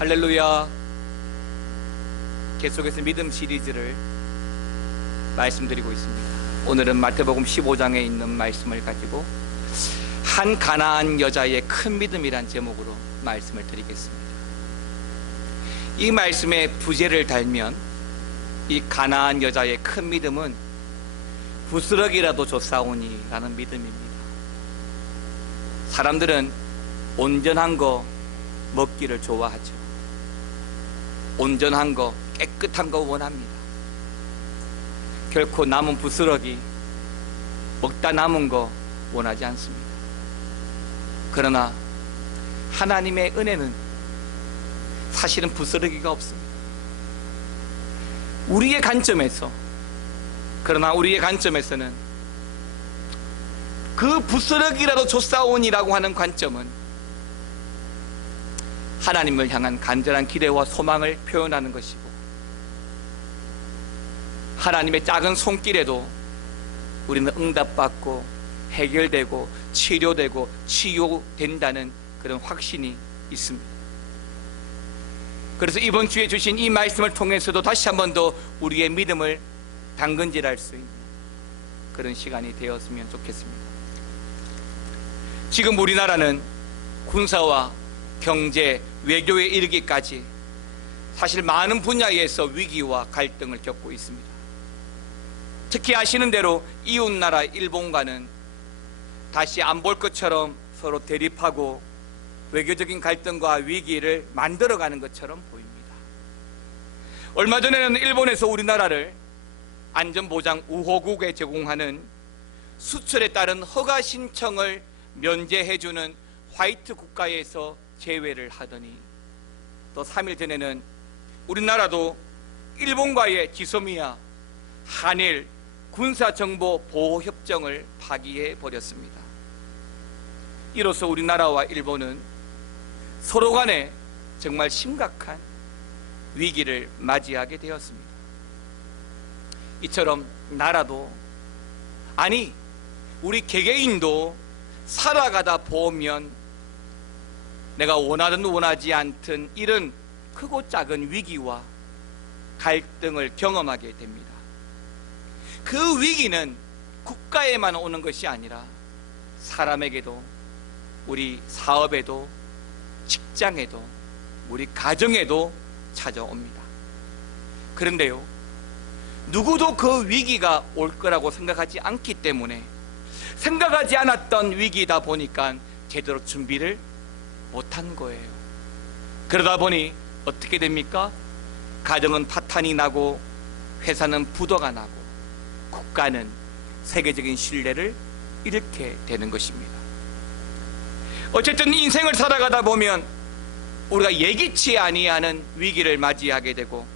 할렐루야. 계속해서 믿음 시리즈를 말씀드리고 있습니다. 오늘은 마태복음 15장에 있는 말씀을 가지고 한 가나안 여자의 큰 믿음이란 제목으로 말씀을 드리겠습니다. 이 말씀에 부제를 달면 이 가나안 여자의 큰 믿음은 부스러기라도 줬사오니 라는 믿음입니다. 사람들은 온전한 거 먹기를 좋아하죠. 온전한 거, 깨끗한 거 원합니다. 결코 남은 부스러기, 먹다 남은 거 원하지 않습니다. 그러나 하나님의 은혜는 사실은 부스러기가 없습니다. 우리의 관점에서, 그러나 우리의 관점에서는 그 부스러기라도 줬사오니라고 하는 관점은 하나님을 향한 간절한 기대와 소망을 표현하는 것이고, 하나님의 작은 손길에도 우리는 응답받고 해결되고 치료되고 치유된다는 그런 확신이 있습니다. 그래서 이번 주에 주신 이 말씀을 통해서도 다시 한 번 더 우리의 믿음을 당근질할 수 있는 그런 시간이 되었으면 좋겠습니다. 지금 우리나라는 군사와 경제, 외교에 이르기까지 사실 많은 분야에서 위기와 갈등을 겪고 있습니다. 특히 아시는 대로 이웃나라 일본과는 다시 안 볼 것처럼 서로 대립하고 외교적인 갈등과 위기를 만들어가는 것처럼 보입니다. 얼마 전에는 일본에서 우리나라를 안전보장 우호국에 제공하는 수출에 따른 허가 신청을 면제해주는 화이트 국가에서 제외를 하더니, 또 3일 전에는 우리나라도 일본과의 지소미아 한일 군사정보보호협정을 파기해 버렸습니다. 이로써 우리나라와 일본은 서로 간에 정말 심각한 위기를 맞이하게 되었습니다. 이처럼 나라도, 아니 우리 개개인도 살아가다 보면 내가 원하든 원하지 않든 이런 크고 작은 위기와 갈등을 경험하게 됩니다. 그 위기는 국가에만 오는 것이 아니라 사람에게도, 우리 사업에도, 직장에도, 우리 가정에도 찾아옵니다. 그런데요, 누구도 그 위기가 올 거라고 생각하지 않기 때문에 생각하지 않았던 위기다 보니까 제대로 준비를 못한 거예요. 그러다 보니 어떻게 됩니까? 가정은 파탄이 나고, 회사는 부도가 나고, 국가는 세계적인 신뢰를 잃게 되는 것입니다. 어쨌든 인생을 살아가다 보면 우리가 예기치 아니하는 위기를 맞이하게 되고,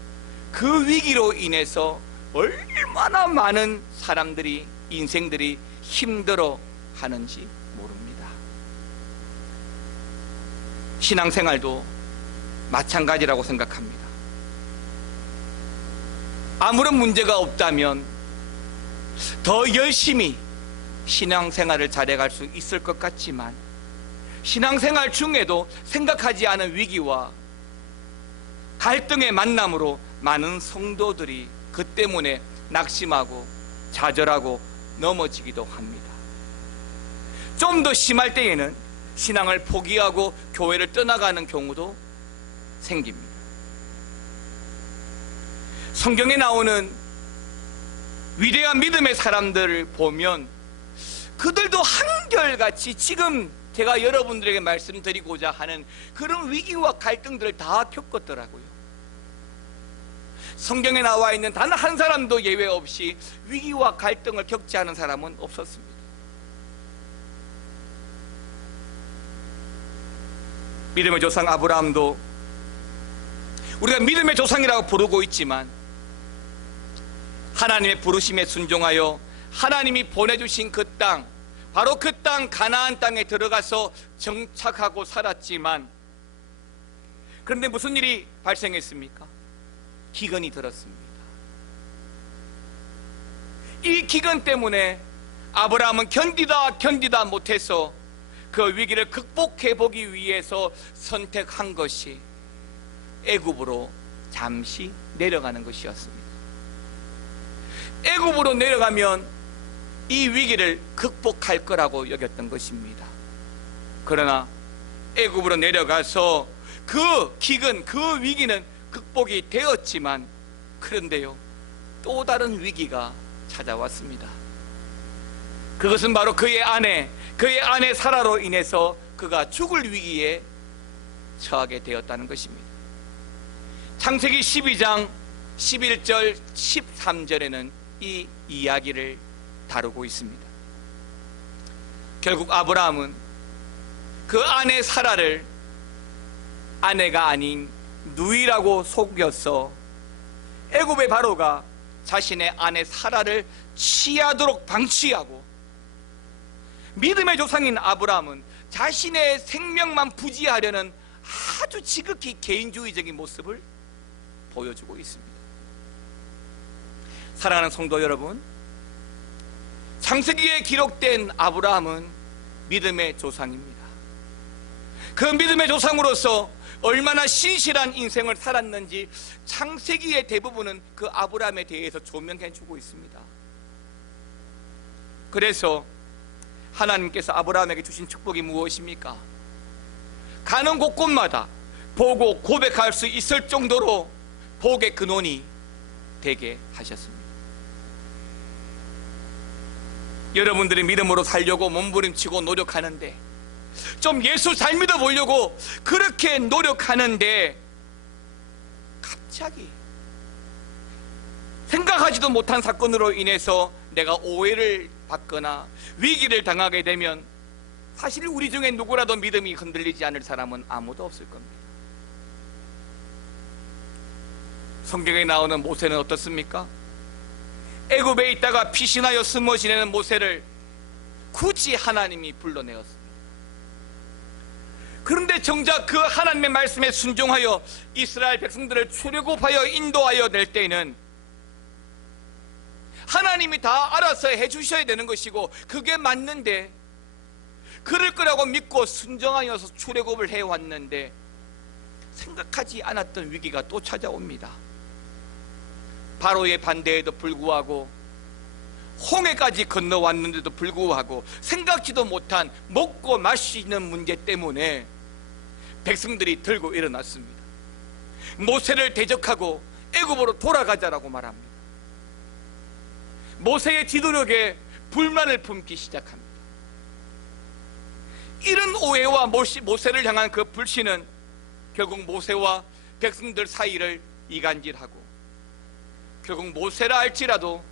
그 위기로 인해서 얼마나 많은 사람들이, 인생들이 힘들어 하는지 모릅니다. 신앙생활도 마찬가지라고 생각합니다. 아무런 문제가 없다면 더 열심히 신앙생활을 잘해갈 수 있을 것 같지만, 신앙생활 중에도 생각하지 않은 위기와 갈등의 만남으로 많은 성도들이 그 때문에 낙심하고 좌절하고 넘어지기도 합니다. 좀 더 심할 때에는 신앙을 포기하고 교회를 떠나가는 경우도 생깁니다. 성경에 나오는 위대한 믿음의 사람들을 보면 그들도 한결같이 지금 제가 여러분들에게 말씀드리고자 하는 그런 위기와 갈등들을 다 겪었더라고요. 성경에 나와 있는 단 한 사람도 예외 없이 위기와 갈등을 겪지 않은 사람은 없었습니다. 믿음의 조상 아브라함도 우리가 믿음의 조상이라고 부르고 있지만, 하나님의 부르심에 순종하여 하나님이 보내주신 그 땅, 바로 그 땅 가나안 땅에 들어가서 정착하고 살았지만, 그런데 무슨 일이 발생했습니까? 기근이 들었습니다. 이 기근 때문에 아브라함은 견디다 못해서 그 위기를 극복해 보기 위해서 선택한 것이 애굽으로 잠시 내려가는 것이었습니다. 애굽으로 내려가면 이 위기를 극복할 거라고 여겼던 것입니다. 그러나 애굽으로 내려가서 그 기근, 그 위기는 극복이 되었지만, 그런데요, 또 다른 위기가 찾아왔습니다. 그것은 바로 그의 아내 사라로 인해서 그가 죽을 위기에 처하게 되었다는 것입니다. 창세기 12장 11절 13절에는 이 이야기를 다루고 있습니다. 결국 아브라함은 그 아내 사라를 아내가 아닌 누이라고 속여서 애굽의 바로가 자신의 아내 사라를 취하도록 방치하고, 믿음의 조상인 아브라함은 자신의 생명만 부지하려는 아주 지극히 개인주의적인 모습을 보여주고 있습니다. 사랑하는 성도 여러분, 창세기에 기록된 아브라함은 믿음의 조상입니다. 그 믿음의 조상으로서 얼마나 신실한 인생을 살았는지 창세기의 대부분은 그 아브라함에 대해서 조명해 주고 있습니다. 그래서 하나님께서 아브라함에게 주신 축복이 무엇입니까? 가는 곳곳마다 보고 고백할 수 있을 정도로 복의 근원이 되게 하셨습니다. 여러분들이 믿음으로 살려고 몸부림치고 노력하는데, 좀 예수 잘 믿어보려고 그렇게 노력하는데, 갑자기 생각하지도 못한 사건으로 인해서 내가 오해를 받거나 위기를 당하게 되면, 사실 우리 중에 누구라도 믿음이 흔들리지 않을 사람은 아무도 없을 겁니다. 성경에 나오는 모세는 어떻습니까? 애굽에 있다가 피신하여 숨어 지내는 모세를 굳이 하나님이 불러내었습니다. 그런데 정작 그 하나님의 말씀에 순종하여 이스라엘 백성들을 출애굽하여 인도하여 낼 때에는 하나님이 다 알아서 해주셔야 되는 것이고, 그게 맞는데, 그럴 거라고 믿고 순종하여서 출애굽을 해왔는데, 생각하지 않았던 위기가 또 찾아옵니다. 바로의 반대에도 불구하고, 홍해까지 건너왔는데도 불구하고 생각지도 못한 먹고 마시는 문제 때문에 백성들이 들고 일어났습니다. 모세를 대적하고 애굽으로 돌아가자라고 말합니다. 모세의 지도력에 불만을 품기 시작합니다. 이런 오해와 모세를 향한 그 불신은 결국 모세와 백성들 사이를 이간질하고, 결국 모세라 할지라도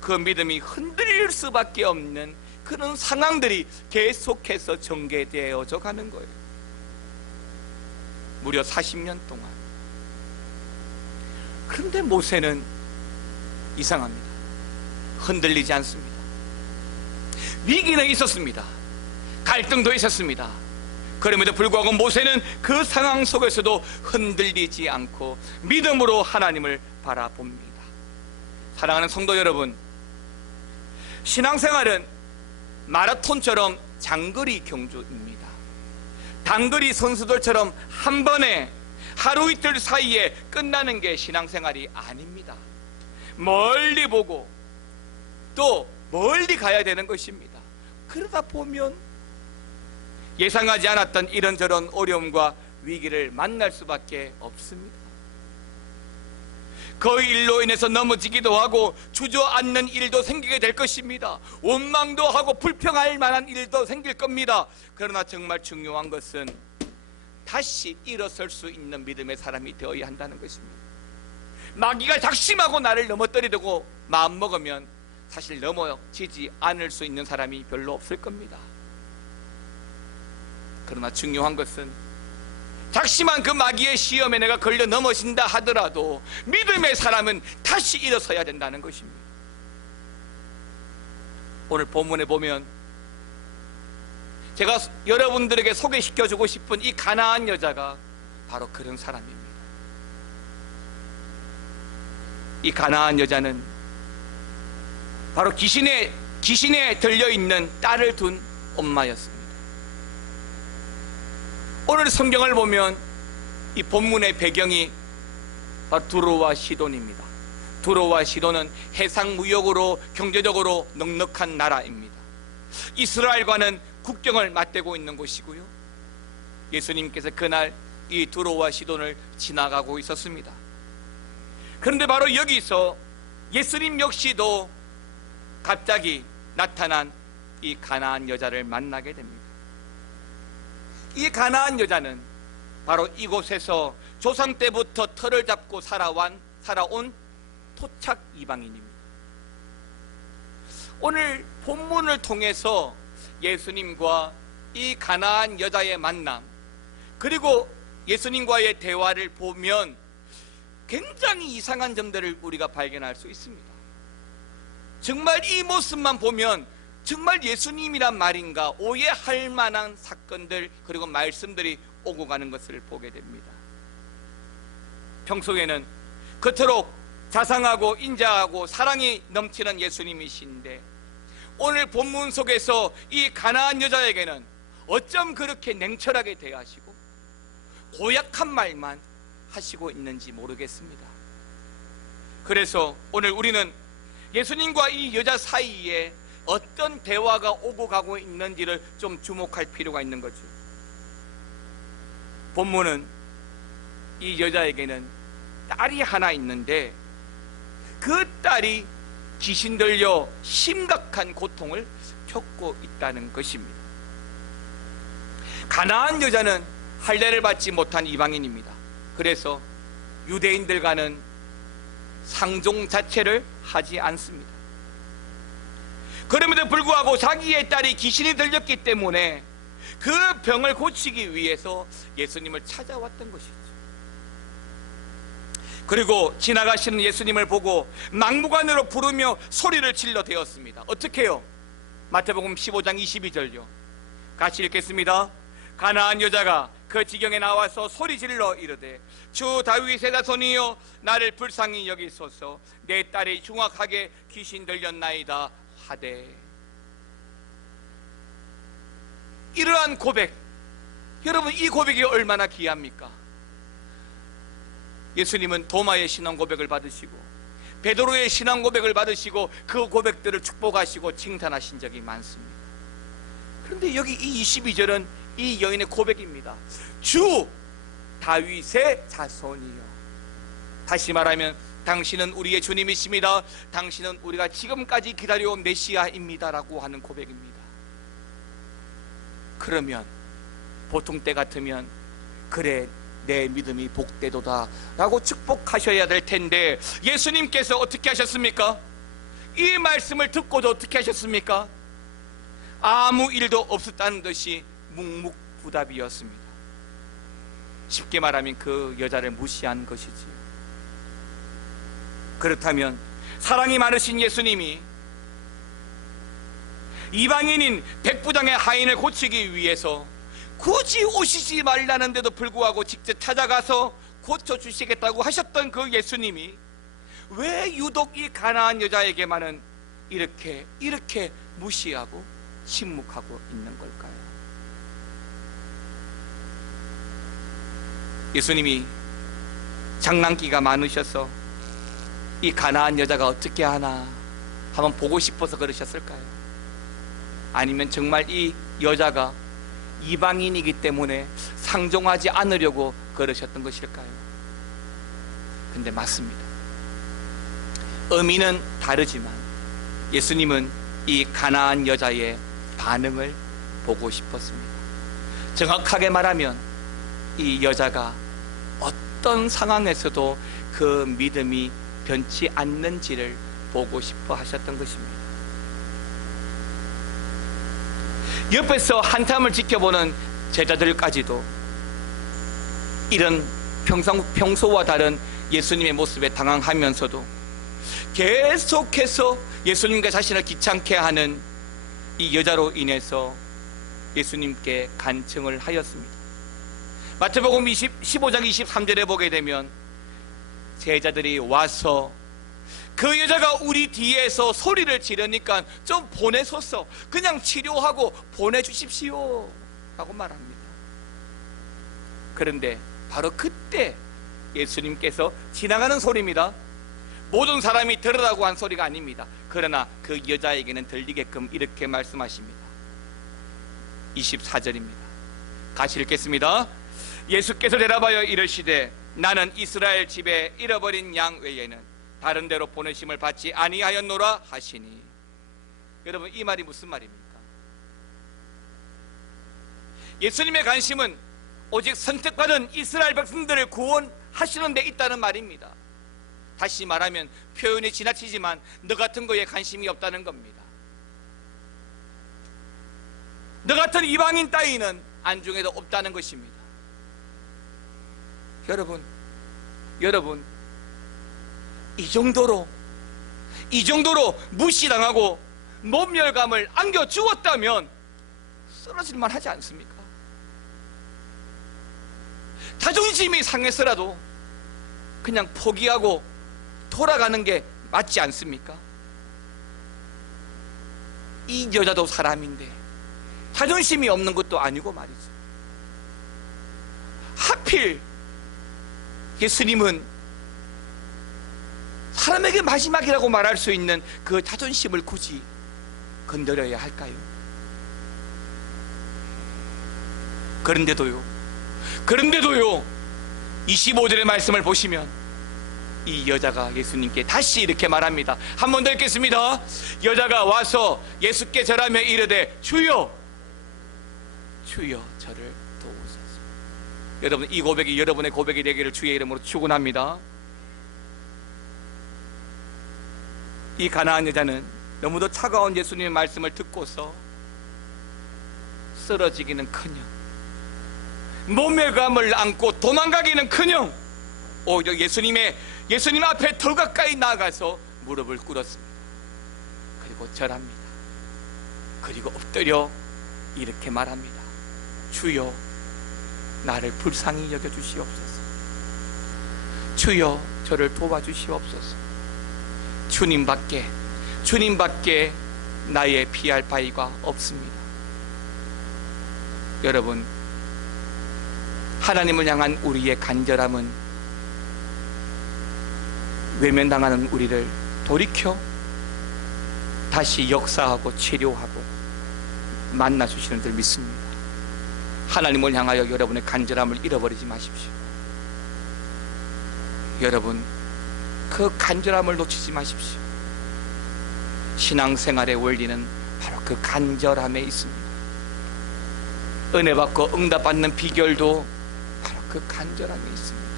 그 믿음이 흔들릴 수밖에 없는 그런 상황들이 계속해서 전개되어져 가는 거예요. 무려 40년 동안. 그런데 모세는 이상합니다. 흔들리지 않습니다. 위기는 있었습니다. 갈등도 있었습니다. 그럼에도 불구하고 모세는 그 상황 속에서도 흔들리지 않고 믿음으로 하나님을 바라봅니다. 사랑하는 성도 여러분, 신앙생활은 마라톤처럼 장거리 경주입니다. 단거리 선수들처럼 한 번에 하루 이틀 사이에 끝나는 게 신앙생활이 아닙니다. 멀리 보고 또 멀리 가야 되는 것입니다. 그러다 보면 예상하지 않았던 이런저런 어려움과 위기를 만날 수밖에 없습니다. 그 일로 인해서 넘어지기도 하고 주저앉는 일도 생기게 될 것입니다. 원망도 하고 불평할 만한 일도 생길 겁니다. 그러나 정말 중요한 것은 다시 일어설 수 있는 믿음의 사람이 되어야 한다는 것입니다. 마귀가 작심하고 나를 넘어뜨리려고 마음먹으면 사실 넘어지지 않을 수 있는 사람이 별로 없을 겁니다. 그러나 중요한 것은 작심한 그 마귀의 시험에 내가 걸려 넘어진다 하더라도 믿음의 사람은 다시 일어서야 된다는 것입니다. 오늘 본문에 보면 제가 여러분들에게 소개시켜주고 싶은 이 가나안 여자가 바로 그런 사람입니다. 이 가나안 여자는 바로 귀신에 들려있는 딸을 둔 엄마였습니다. 오늘 성경을 보면 이 본문의 배경이 바로 두로와 시돈입니다. 두로와 시돈은 해상무역으로 경제적으로 넉넉한 나라입니다. 이스라엘과는 국경을 맞대고 있는 곳이고요. 예수님께서 그날 이 두로와 시돈을 지나가고 있었습니다. 그런데 바로 여기서 예수님 역시도 갑자기 나타난 이 가나안 여자를 만나게 됩니다. 이 가나안 여자는 바로 이곳에서 조상 때부터 터를 잡고 살아온 토착 이방인입니다. 오늘 본문을 통해서 예수님과 이 가나안 여자의 만남, 그리고 예수님과의 대화를 보면 굉장히 이상한 점들을 우리가 발견할 수 있습니다. 정말 이 모습만 보면 정말 예수님이란 말인가 오해할 만한 사건들, 그리고 말씀들이 오고 가는 것을 보게 됩니다. 평소에는 그토록 자상하고 인자하고 사랑이 넘치는 예수님이신데, 오늘 본문 속에서 이 가나안 여자에게는 어쩜 그렇게 냉철하게 대하시고 고약한 말만 하시고 있는지 모르겠습니다. 그래서 오늘 우리는 예수님과 이 여자 사이에 어떤 대화가 오고 가고 있는지를 좀 주목할 필요가 있는 거죠. 본문은 이 여자에게는 딸이 하나 있는데, 그 딸이 귀신 들려 심각한 고통을 겪고 있다는 것입니다. 가나안 여자는 할례를 받지 못한 이방인입니다. 그래서 유대인들과는 상종 자체를 하지 않습니다. 그럼에도 불구하고 자기의 딸이 귀신이 들렸기 때문에 그 병을 고치기 위해서 예수님을 찾아왔던 것이죠. 그리고 지나가시는 예수님을 보고 막무가내로 부르며 소리를 질러 대었습니다. 어떻게 해요? 마태복음 15장 22절요. 같이 읽겠습니다. 가나안 여자가 그 지경에 나와서 소리 질러 이르되, 주 다윗의 자손이여 나를 불쌍히 여기소서, 내 딸이 중악하게 귀신 들렸나이다 하되. 이러한 고백, 여러분 이 고백이 얼마나 귀합니까? 예수님은 도마의 신앙 고백을 받으시고 베드로의 신앙 고백을 받으시고 그 고백들을 축복하시고 칭찬하신 적이 많습니다. 그런데 여기 이 22절은 이 여인의 고백입니다. 주 다윗의 자손이여. 다시 말하면 당신은 우리의 주님이십니다. 당신은 우리가 지금까지 기다려온 메시아입니다 라고 하는 고백입니다. 그러면 보통 때 같으면 그래 내 믿음이 복되도다 라고 축복하셔야 될 텐데, 예수님께서 어떻게 하셨습니까? 이 말씀을 듣고도 어떻게 하셨습니까? 아무 일도 없었다는 듯이 묵묵부답이었습니다. 쉽게 말하면 그 여자를 무시한 것이지. 그렇다면 사랑이 많으신 예수님이 이방인인 백부장의 하인을 고치기 위해서 굳이 오시지 말라는데도 불구하고 직접 찾아가서 고쳐주시겠다고 하셨던 그 예수님이 왜 유독 이 가나안 여자에게만은 이렇게 무시하고 침묵하고 있는 걸까요? 예수님이 장난기가 많으셔서 이 가나안 여자가 어떻게 하나 한번 보고 싶어서 그러셨을까요? 아니면 정말 이 여자가 이방인이기 때문에 상종하지 않으려고 그러셨던 것일까요? 근데 맞습니다. 의미는 다르지만 예수님은 이 가나안 여자의 반응을 보고 싶었습니다. 정확하게 말하면 이 여자가 어떤 상황에서도 그 믿음이 변치 않는지를 보고 싶어 하셨던 것입니다. 옆에서 한참을 지켜보는 제자들까지도 이런 평소와 다른 예수님의 모습에 당황하면서도 계속해서 예수님과 자신을 귀찮게 하는 이 여자로 인해서 예수님께 간청을 하였습니다. 마태복음 15장 23절에 보게 되면 제자들이 와서 그 여자가 우리 뒤에서 소리를 지르니까 좀 보내소서, 그냥 치료하고 보내주십시오 라고 말합니다. 그런데 바로 그때 예수님께서 지나가는 소리입니다. 모든 사람이 들으라고 한 소리가 아닙니다. 그러나 그 여자에게는 들리게끔 이렇게 말씀하십니다. 24절입니다. 같이 읽겠습니다. 예수께서 대답하여 이르시되 나는 이스라엘 집에 잃어버린 양 외에는 다른 데로 보내심을 받지 아니하였노라 하시니. 여러분, 이 말이 무슨 말입니까? 예수님의 관심은 오직 선택받은 이스라엘 백성들을 구원하시는 데 있다는 말입니다. 다시 말하면 표현이 지나치지만 너 같은 거에 관심이 없다는 겁니다. 너 같은 이방인 따위는 안중에도 없다는 것입니다. 여러분 이 정도로 무시당하고 모멸감을 안겨주었다면 쓰러질만 하지 않습니까? 자존심이 상해서라도 그냥 포기하고 돌아가는 게 맞지 않습니까? 이 여자도 사람인데 자존심이 없는 것도 아니고 말이죠. 하필 예수님은 사람에게 마지막이라고 말할 수 있는 그 자존심을 굳이 건드려야 할까요? 그런데도요 25절의 말씀을 보시면 이 여자가 예수님께 다시 이렇게 말합니다. 한 번 더 읽겠습니다. 여자가 와서 예수께 절하며 이르되 주여 저를 도우소서. 여러분, 이 고백이 여러분의 고백이 되기를 주의 이름으로 축원합니다. 이 가나안 여자는 너무도 차가운 예수님의 말씀을 듣고서 쓰러지기는커녕 모멸감을 안고 도망가기는커녕 오히려 예수님 앞에 더 가까이 나아가서 무릎을 꿇었습니다. 그리고 절합니다. 그리고 엎드려 이렇게 말합니다. 주여 나를 불쌍히 여겨주시옵소서. 주여 저를 도와주시옵소서. 주님밖에 나의 피할 바위가 없습니다. 여러분, 하나님을 향한 우리의 간절함은 외면당하는 우리를 돌이켜 다시 역사하고 치료하고 만나주시는 줄 믿습니다. 하나님을 향하여 여러분의 간절함을 잃어버리지 마십시오. 여러분, 그 간절함을 놓치지 마십시오. 신앙생활의 원리는 바로 그 간절함에 있습니다. 은혜 받고 응답받는 비결도 바로 그 간절함에 있습니다.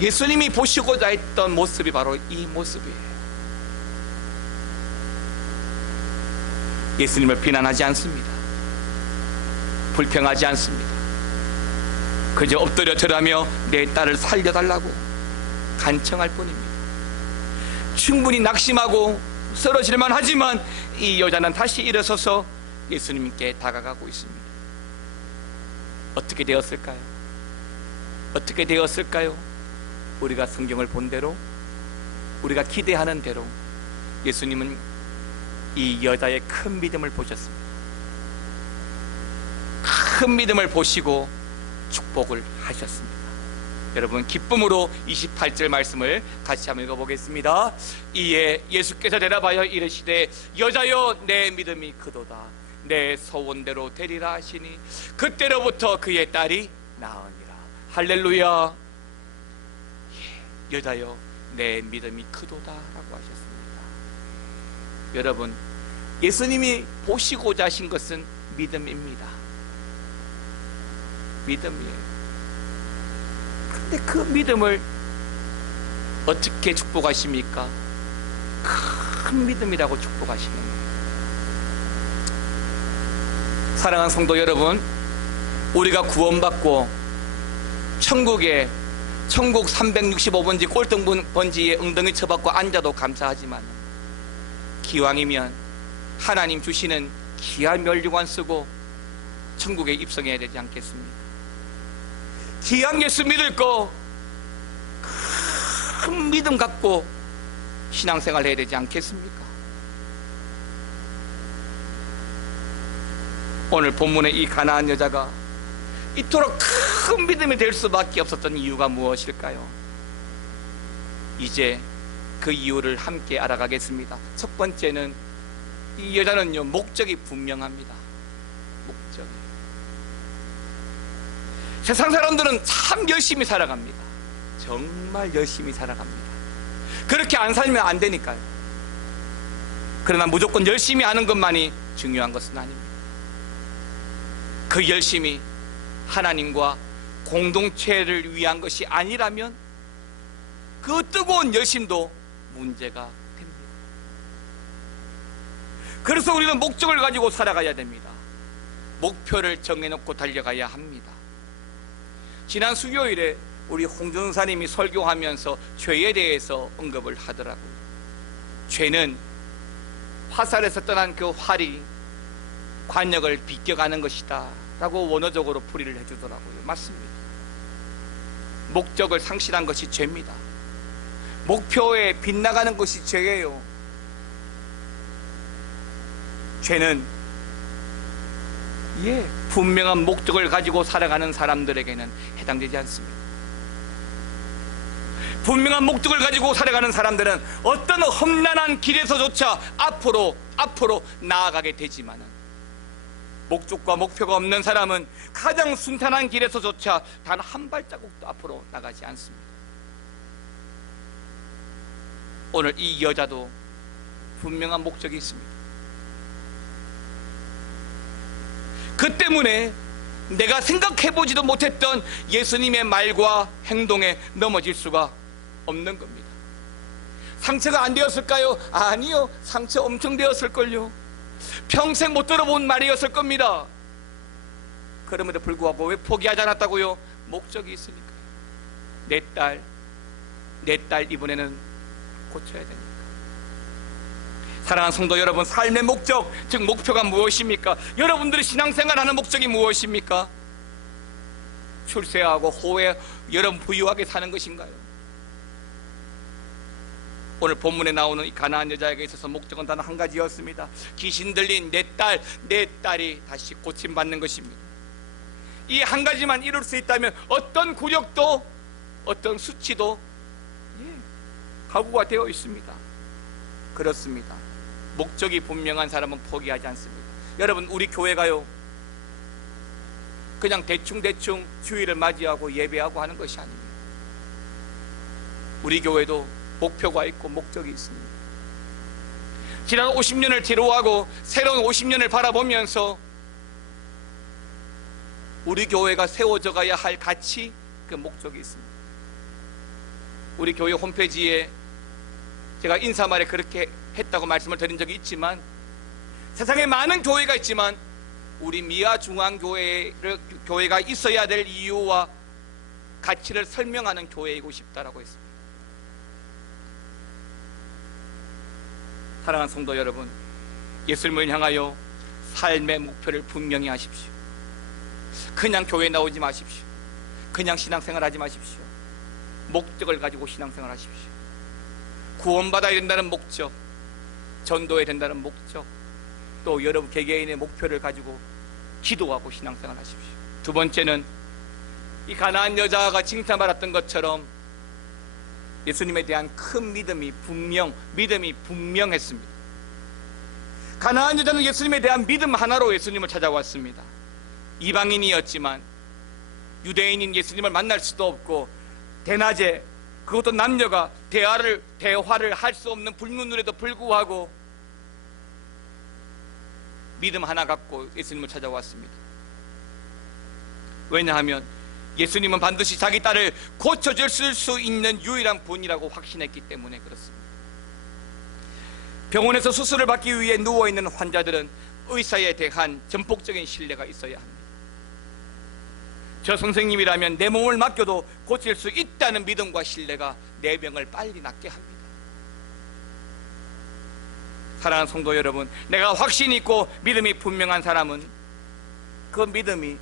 예수님이 보시고자 했던 모습이 바로 이 모습이에요. 예수님을 비난하지 않습니다. 불평하지 않습니다. 그저 엎드려 절하며 내 딸을 살려달라고 간청할 뿐입니다. 충분히 낙심하고 쓰러질만 하지만 이 여자는 다시 일어서서 예수님께 다가가고 있습니다. 어떻게 되었을까요? 우리가 성경을 본 대로, 우리가 기대하는 대로 예수님은 이 여자의 큰 믿음을 보셨습니다. 큰 믿음을 보시고 축복을 하셨습니다. 여러분, 기쁨으로 28절 말씀을 같이 한번 읽어보겠습니다. 이에 예수께서 대답하여 이르시되 여자여 내 믿음이 크도다. 내 소원대로 되리라 하시니 그때로부터 그의 딸이 나으니라. 할렐루야. 여자여 내 믿음이 크도다 라고 하셨습니다. 여러분, 예수님이 보시고자 하신 것은 믿음입니다. 믿음이에요. 근데 그 믿음을 어떻게 축복하십니까? 큰 믿음이라고 축복하시는 거예요. 사랑하는 성도 여러분, 우리가 구원받고 천국 365번지 꼴등번지에 엉덩이 쳐박고 앉아도 감사하지만 기왕이면 하나님 주시는 귀한 멸류관 쓰고 천국에 입성해야 되지 않겠습니까? 귀한 예수 믿을 거 큰 믿음 갖고 신앙생활 해야 되지 않겠습니까? 오늘 본문의 이 가나안 여자가 이토록 큰 믿음이 될 수밖에 없었던 이유가 무엇일까요? 이제 그 이유를 함께 알아가겠습니다. 첫 번째는 이 여자는요, 목적이 분명합니다. 목적이. 세상 사람들은 참 열심히 살아갑니다. 정말 열심히 살아갑니다. 그렇게 안 살면 안 되니까요. 그러나 무조건 열심히 하는 것만이 중요한 것은 아닙니다. 그 열심히 하나님과 공동체를 위한 것이 아니라면 그 뜨거운 열심도 문제가 됩니다. 그래서 우리는 목적을 가지고 살아가야 됩니다. 목표를 정해놓고 달려가야 합니다. 지난 수요일에 우리 홍준사님이 설교하면서 죄에 대해서 언급을 하더라고요. 죄는 화살에서 떠난 그 활이 관역을 비껴가는 것이다 라고 원어적으로 풀이를 해주더라고요. 맞습니다. 목적을 상실한 것이 죄입니다. 목표에 빗나가는 것이 죄예요. 죄는 분명한 목적을 가지고 살아가는 사람들에게는 해당되지 않습니다. 분명한 목적을 가지고 살아가는 사람들은 어떤 험난한 길에서조차 앞으로 나아가게 되지만은, 목적과 목표가 없는 사람은 가장 순탄한 길에서조차 단 한 발자국도 앞으로 나가지 않습니다. 오늘 이 여자도 분명한 목적이 있습니다. 그 때문에 내가 생각해보지도 못했던 예수님의 말과 행동에 넘어질 수가 없는 겁니다. 상처가 안 되었을까요? 아니요, 상처 엄청 되었을걸요. 평생 못 들어본 말이었을 겁니다. 그럼에도 불구하고 왜 포기하지 않았다고요? 목적이 있으니까요. 내 딸 이번에는 고쳐야 되니까. 사랑하는 성도 여러분, 삶의 목적, 즉 목표가 무엇입니까? 여러분들이 신앙생활하는 목적이 무엇입니까? 출세하고 호에 여러분 부유하게 사는 것인가요? 오늘 본문에 나오는 이 가나안 여자에게 있어서 목적은 단 한 가지였습니다. 귀신 들린 내 딸이 다시 고침받는 것입니다. 이 한 가지만 이룰 수 있다면 어떤 굴욕도 어떤 수치도 각오가 되어 있습니다. 그렇습니다. 목적이 분명한 사람은 포기하지 않습니다. 여러분, 우리 교회가요, 그냥 대충 주일을 맞이하고 예배하고 하는 것이 아닙니다. 우리 교회도 목표가 있고 목적이 있습니다. 지난 50년을 뒤로하고 새로운 50년을 바라보면서 우리 교회가 세워져 가야 할 가치, 그 목적이 있습니다. 우리 교회 홈페이지에 제가 인사말에 그렇게 했다고 말씀을 드린 적이 있지만, 세상에 많은 교회가 있지만 우리 미아중앙교회가 있어야 될 이유와 가치를 설명하는 교회이고 싶다라고 했습니다. 사랑하는 성도 여러분, 예수님을 향하여 삶의 목표를 분명히 하십시오. 그냥 교회 나오지 마십시오. 그냥 신앙생활 하지 마십시오. 목적을 가지고 신앙생활 하십시오. 구원받아야 된다는 목적, 전도해야 된다는 목적, 또 여러분 개개인의 목표를 가지고 기도하고 신앙생활 하십시오. 두 번째는 이 가나안 여자가 칭찬받았던 것처럼 예수님에 대한 큰 믿음이 분명했습니다. 가나안 여자는 예수님에 대한 믿음 하나로 예수님을 찾아왔습니다. 이방인이었지만 유대인인 예수님을 만날 수도 없고, 대낮에, 그것도 남녀가 대화를 할 수 없는 불문율에도 불구하고 믿음 하나 갖고 예수님을 찾아왔습니다. 왜냐하면 예수님은 반드시 자기 딸을 고쳐줄 수 있는 유일한 분이라고 확신했기 때문에 그렇습니다. 병원에서 수술을 받기 위해 누워있는 환자들은 의사에 대한 전폭적인 신뢰가 있어야 합니다. 저 선생님이라면 내 몸을 맡겨도 고칠 수 있다는 믿음과 신뢰가 내 병을 빨리 낫게 합니다. 사랑하는 성도 여러분, 내가 확신 있고 믿음이 분명한 사람은 그 믿음이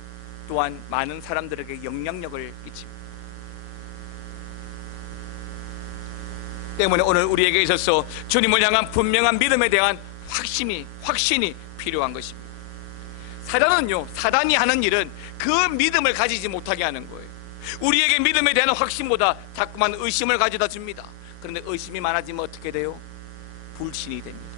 또한 많은 사람들에게 영향력을 끼칩니다. 때문에 오늘 우리에게 있어서 주님을 향한 분명한 믿음에 대한 확신이 필요한 것입니다. 사단이 하는 일은 그 믿음을 가지지 못하게 하는 거예요. 우리에게 믿음에 대한 확신보다 자꾸만 의심을 가져다 줍니다. 그런데 의심이 많아지면 어떻게 돼요? 불신이 됩니다.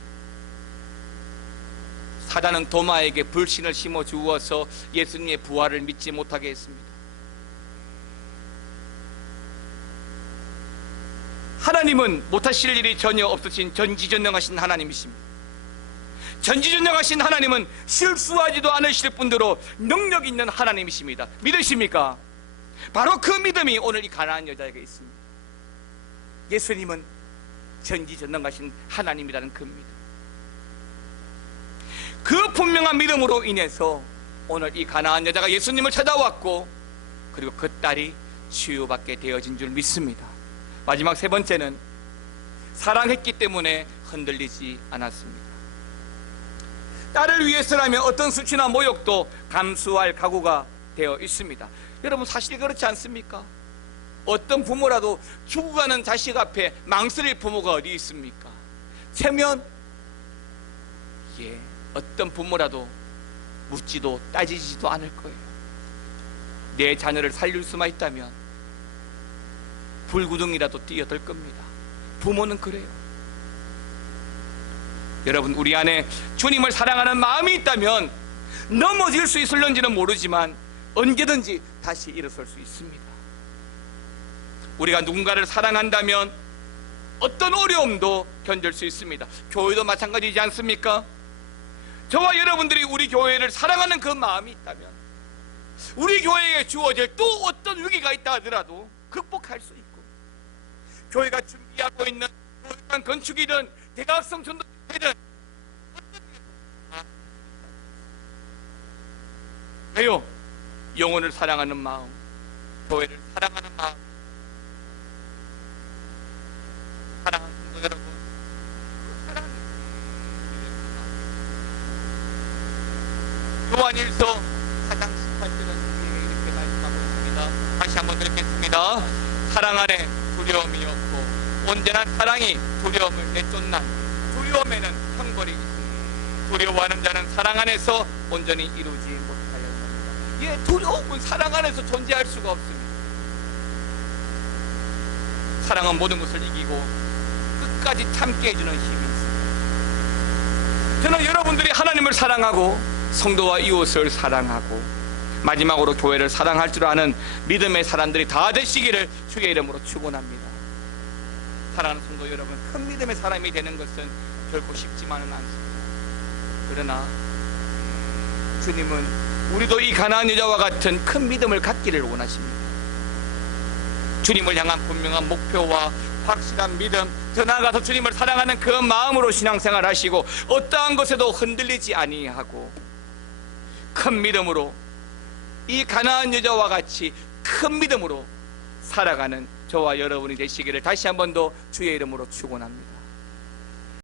사단은 도마에게 불신을 심어 주어서 예수님의 부활을 믿지 못하게 했습니다. 하나님은 못하실 일이 전혀 없으신 전지전능하신 하나님이십니다. 전지전능하신 하나님은 실수하지도 않으실 뿐더러 능력 있는 하나님이십니다. 믿으십니까? 바로 그 믿음이 오늘 이 가나안 여자에게 있습니다. 예수님은 전지전능하신 하나님이라는 그 믿음, 그 분명한 믿음으로 인해서 오늘 이 가나안 여자가 예수님을 찾아왔고, 그리고 그 딸이 치유받게 되어진 줄 믿습니다. 마지막 세 번째는 사랑했기 때문에 흔들리지 않았습니다. 딸을 위해서라면 어떤 수치나 모욕도 감수할 각오가 되어 있습니다. 여러분, 사실 그렇지 않습니까? 어떤 부모라도 죽어가는 자식 앞에 망설일 부모가 어디 있습니까? 체면, 어떤 부모라도 묻지도 따지지도 않을 거예요. 내 자녀를 살릴 수만 있다면 불구덩이라도 뛰어들 겁니다. 부모는 그래요. 여러분, 우리 안에 주님을 사랑하는 마음이 있다면 넘어질 수 있을런지는 모르지만 언제든지 다시 일어설 수 있습니다. 우리가 누군가를 사랑한다면 어떤 어려움도 견딜 수 있습니다. 교회도 마찬가지지 않습니까? 저와 여러분들이 우리 교회를 사랑하는 그 마음이 있다면 우리 교회에 주어질 또 어떤 위기가 있다 하더라도 극복할 수 있고, 교회가 준비하고 있는 교회관 건축이든 대각성 전도회든 왜요? 영혼을 사랑하는 마음, 교회를 사랑하는 마음, 사랑하는 성도 여러분, 요한일서 4장 18절은 우리에게 이렇게 말씀하고 있습니다. 다시 한번 읽겠습니다. 사랑 안에 두려움이 없고 온전한 사랑이 두려움을 내쫓나. 두려움에는 형벌이 있습니다. 두려워하는 자는 사랑 안에서 온전히 이루지 못하였습니다. 두려움은 사랑 안에서 존재할 수가 없습니다. 사랑은 모든 것을 이기고 끝까지 참게 해주는 힘이 있습니다. 저는 여러분들이 하나님을 사랑하고 성도와 이웃을 사랑하고 마지막으로 교회를 사랑할 줄 아는 믿음의 사람들이 다 되시기를 주의 이름으로 축원합니다. 사랑하는 성도 여러분, 큰 믿음의 사람이 되는 것은 결코 쉽지만은 않습니다. 그러나 주님은 우리도 이 가나안 여자와 같은 큰 믿음을 갖기를 원하십니다. 주님을 향한 분명한 목표와 확실한 믿음, 더 나아가서 주님을 사랑하는 그 마음으로 신앙생활 하시고 어떠한 것에도 흔들리지 아니하고 큰 믿음으로 이 가나안 여자와 같이 큰 믿음으로 살아가는 저와 여러분이 되시기를 다시 한 번 더 주의 이름으로 축원합니다.